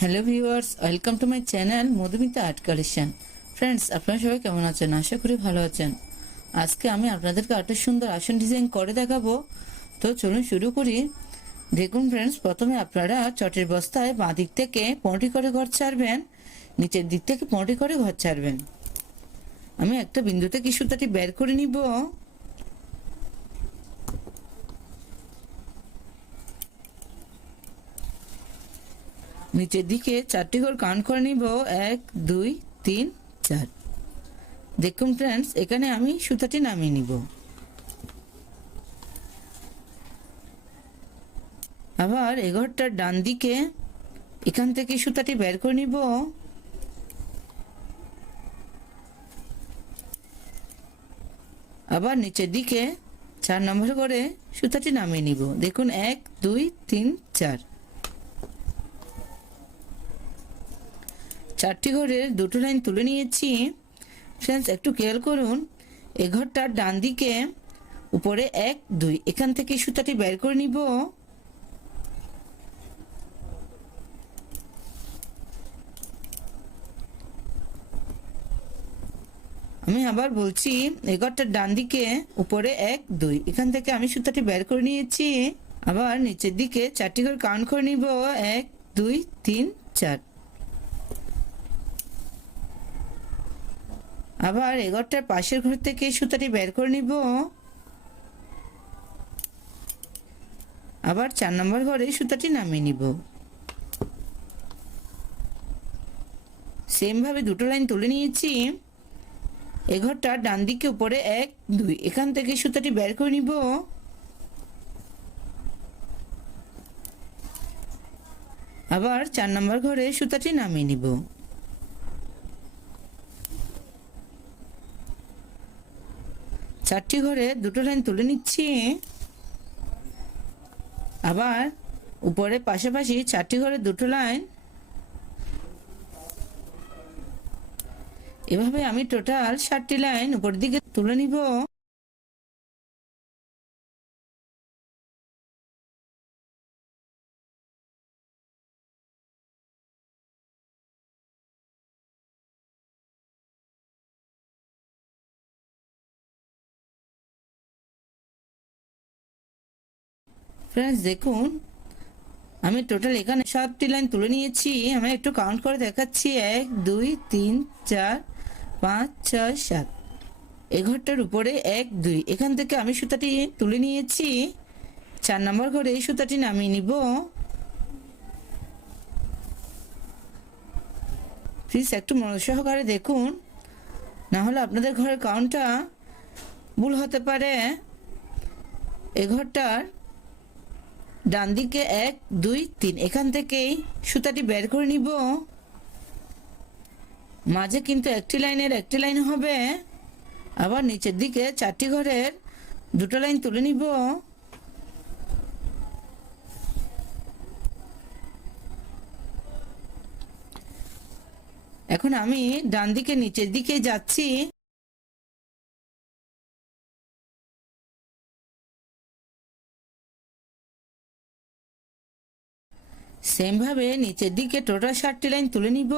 Hello viewers, welcome to my channel Madhumita art collection. Friends, আপনারা সবাই কেমন আছেন? আশা করি ভালো আছেন। আজকে আমি আপনাদেরকে একটা সুন্দর আসন ডিজাইন করে দেখাবো। তো চলুন শুরু করি। দেখুন ফ্রেন্ডস, প্রথমে আপনারা চটের বস্তায় বাঁ দিক থেকে 15টি করে ঘর ছাড়বেন, নিচের দিক থেকে 15টি করে ঘর ছাড়বেন। আমি একটা বিন্দুতে কি সুতাটি বের করে নিব। নিচের দিকে 4টি ঘর কাউন্ট করে নিব, 1 2 3 4। দেখুন ফ্রেন্ডস, এখানে আমি সুতাটি নামিয়ে নিব। আবার এই ঘরটার ডান দিকে এখান থেকে সুতাটি বের করে নিব। আবার নিচের দিকে 4 নম্বর করে সুতাটি নামিয়ে নিব। দেখুন 1 2 3 4। 4টি ঘরের দুটো লাইন তুলে নিয়েছি। ফ্রেন্ডস, একটু খেয়াল করুন, এই ঘরটার ডান দিকে উপরে 1 2 এখান থেকে সুতাটি বের করে নিব। আমি আবার বলছি, এই ঘরটার ডান দিকে উপরে 1 2 এখান থেকে আমি সুতাটি বের করে নিয়েছি। আবার নিচের দিকে 4টি ঘর কাউন্ট করে নিব, 1 2 3 4। আবার এই ঘরটার পাশের ঘর থেকে সুতাটি বের করে নিব। আবার 4 নম্বর ঘরে সুতাটি নামিয়ে নিব। সেম ভাবে দুটো লাইন তুলে নিয়েছি। এই ঘরটার ডান দিকে উপরে 1 2 এখান থেকে সুতাটি বের করে নিব। আবার 4 নম্বর ঘরে সুতাটি নামিয়ে নিব। চারটি ঘরে দুটো লাইন তুলে নিচ্ছি। আবার উপরে পাশাপাশি 4টি ঘরে দুটো লাইন। এভাবে আমি টোটাল 7টি লাইন উপর দিকে তুলে নিব। ফ্রেন্ডস, দেখুন আমি টোটাল এখানে 7টি লাইন তুলে নিয়েছি। আমি একটু কাউন্ট করে দেখাচ্ছি, 1 2 3 4 5 6 7। এই ঘরটার উপরে 1 2 এখান থেকে আমি সুতাটি তুলে নিয়েছি। 4 নম্বর ঘরে এই সুতাটি নামিয়ে নিব। প্লিজ একটু মনোযোগ সহকারে দেখুন, না হলে আপনাদের ঘরের কাউন্টটা ভুল হতে পারে। এই ঘরটার ডান দিকে 1 2 3 এখান থেকেই সুতাটি বের করে নিব। মাঝে কিন্তু একটি লাইনের একটি লাইন হবে। আবার নিচের দিকে 4টি ঘরের দুটো লাইন তুলে নিব। এখন আমি ডান দিকে নিচের দিকে যাচ্ছি। সেম ভাবে নিচের দিকে টোটাল 7টি লাইন তুলে নিব।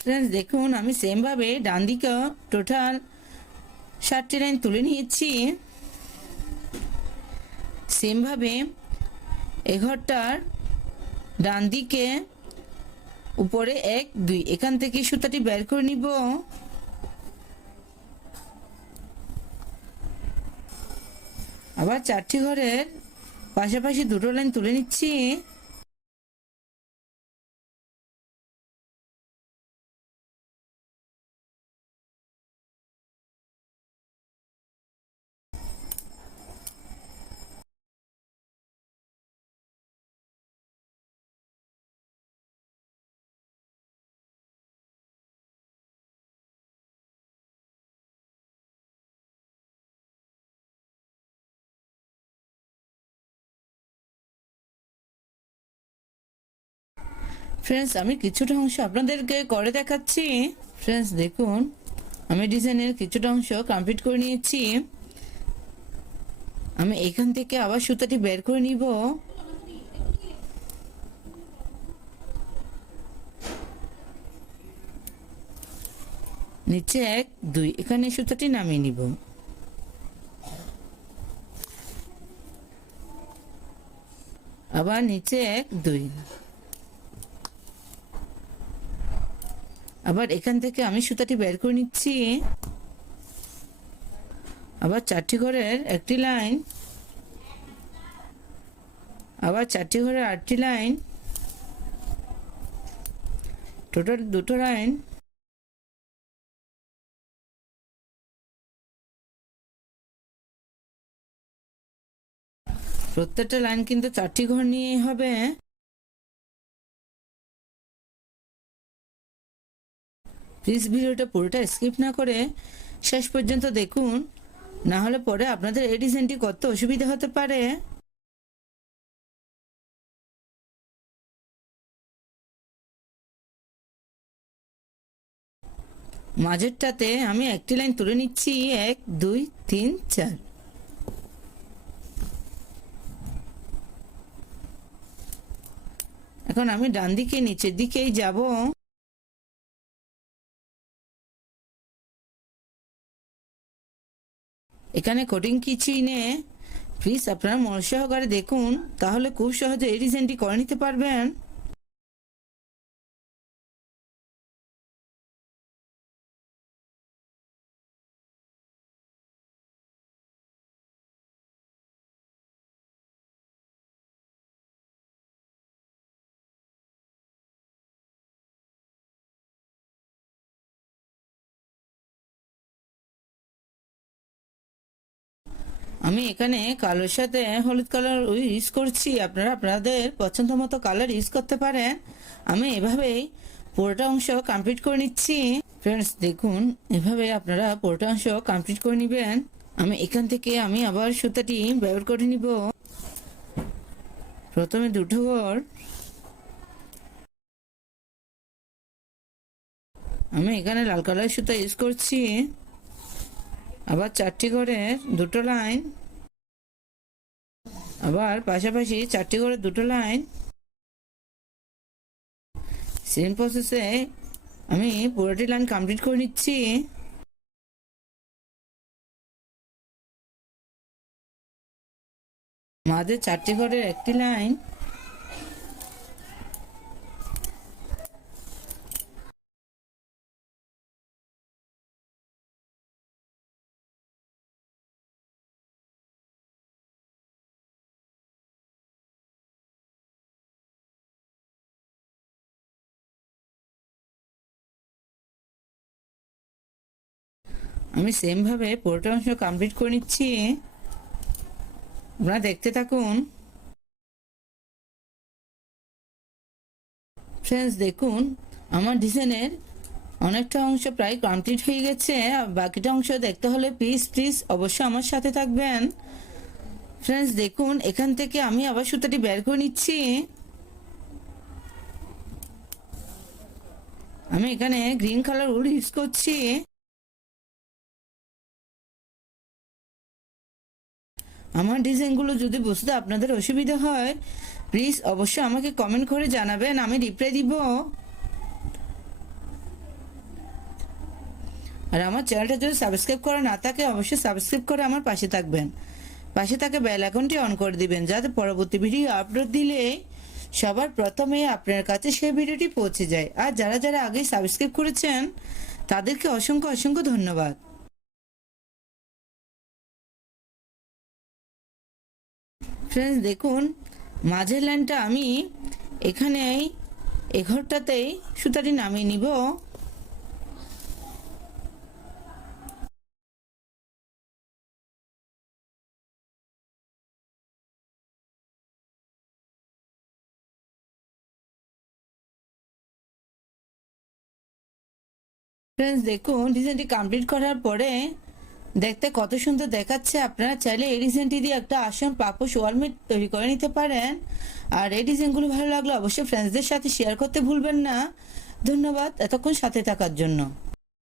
ফ্রেন্ডস, দেখুন আমি সেম ভাবে ডান দিকে টোটাল 7টি লাইন তুলে নিয়েছি। সেম ভাবে এই ঘরটার ডান দিকে উপরে 1 2 এখান থেকে সুতাটি বের করে নিব। আবার 4টি ঘরের পাশাপাশি দুটো লাইন তুলে নিচ্ছি। ফ্রেন্ডস, আমি কিছুটা অংশ আপনাদেরকে করে দেখাচ্ছি। ফ্রেন্ডস দেখুন, আমি ডিজাইনের কিছুটা অংশ কমপ্লিট করে নিয়েছি। আমি এখান থেকে আবার সুতাটি বের করে নিব। নিচে 1 2 এখানে সুতাটি নামিয়ে নিব। আবার নিচে 1 2, আবার এখান থেকে আমি সুতাটি বের করে নিচ্ছি। আবার 4টি ঘরের একটি লাইন, আবার 4টি ঘরের 8টি লাইন, টোটাল 2টো লাইন। প্রত্যেকটা লাইন কিন্তু 4টি ঘর নিয়ে হবে। প্লিজ ভিডিওটা পুরোটা স্কিপ না করে শেষ পর্যন্ত দেখুন, না হলে পরে আপনাদের এই ডিজাইনটি করতে অসুবিধা হতে পারে। মাঝেরটাতে আমি একটি লাইন তুলে নিচ্ছি, 1 2 3 4। এখন আমি ডান দিকে নিচের দিকেই যাব। এখানে কটিং কি চিহ্নে প্লিজ আপনারা মন সহকারে দেখুন, তাহলে খুব সহজে এই ডিজাইনটি করে নিতে পারবেন। আমি এখানে কালোর সাথে হলুদ কালার ইউজ করছি, আপনারা আপনাদের পছন্দ মতো কালার ইউজ করতে পারেন। আমি এভাবেই পুরোটা অংশ কমপ্লিট করে নিচ্ছি। ফ্রেন্ডস দেখুন, এভাবে আপনারা পুরোটা অংশ কমপ্লিট করে নেবেন। আমি এখান থেকে আমি আবার সুতাটি ব্যবহার করে নিব। প্রথমে 2টো ঘর, আমি এখানে লাল কালার সুতা ইউজ করছি। আবার 4টি ঘরে 2টো লাইন, আবার পাশাপাশি 4টি ঘরে 2টো লাইন। সেম প্রসেসে আমি পুরোটি লাইন কমপ্লিট করে নিচ্ছি। মাঝে 4টি ঘরের একটি লাইন, আমি সেম ভাবে পুরোটা অংশ কমপ্লিট করে নিচ্ছি। আপনারা দেখতে থাকুন। ফ্রেন্ডস দেখুন, আমার ডিজাইনের অনেকটা অংশ প্রায় কমপ্লিট হয়ে গেছে। বাকিটা অংশ দেখতে হলে প্লিজ অবশ্যই আমার সাথে থাকবেন। ফ্রেন্ডস দেখুন, এখান থেকে আমি আবার সুতাটি বের করে নিচ্ছি। আমি এখানে গ্রিন কালার উল ইউজ করছি। আমার ডিজাইনগুলো যদি বুঝতে আপনাদের অসুবিধা হয় প্লিজ অবশ্যই আমাকে কমেন্ট করে জানাবেন, আমি রিপ্লাই দিব। আর আমার চ্যানেলটা যদি সাবস্ক্রাইব করা না থাকে অবশ্যই সাবস্ক্রাইব করে আমার পাশে থাকবেন। পাশে থাকা বেল আইকনটি অন করে দিবেন, যাতে পরবর্তী ভিডিও আপলোড দিলে সবার প্রথমে আপনার কাছে সেই ভিডিওটি পৌঁছে যায়। আর যারা যারা আগে সাবস্ক্রাইব করেছেন তাদেরকে অসংখ্য অসংখ্য ধন্যবাদ। ফ্রেন্ডস দেখুন, মাঝের লাইনটা আমি এখানে এই ঘরটাতেই সুতাটি নামিয়ে নিব। ফ্রেন্ডস দেখুন, ডিজাইনটি কমপ্লিট করার পরে দেখতে কত সুন্দর দেখাচ্ছে। আপনারা চাইলে এই ডিজাইনটি দিয়ে একটা আসন পাপোশ ওয়ালমেট তৈরি করে নিতে পারেন। আর এই ডিজাইনগুলো ভালো লাগলে অবশ্যই ফ্রেন্ডসদের সাথে শেয়ার করতে ভুলবেন না। ধন্যবাদ এতক্ষণ সাথে থাকার জন্য।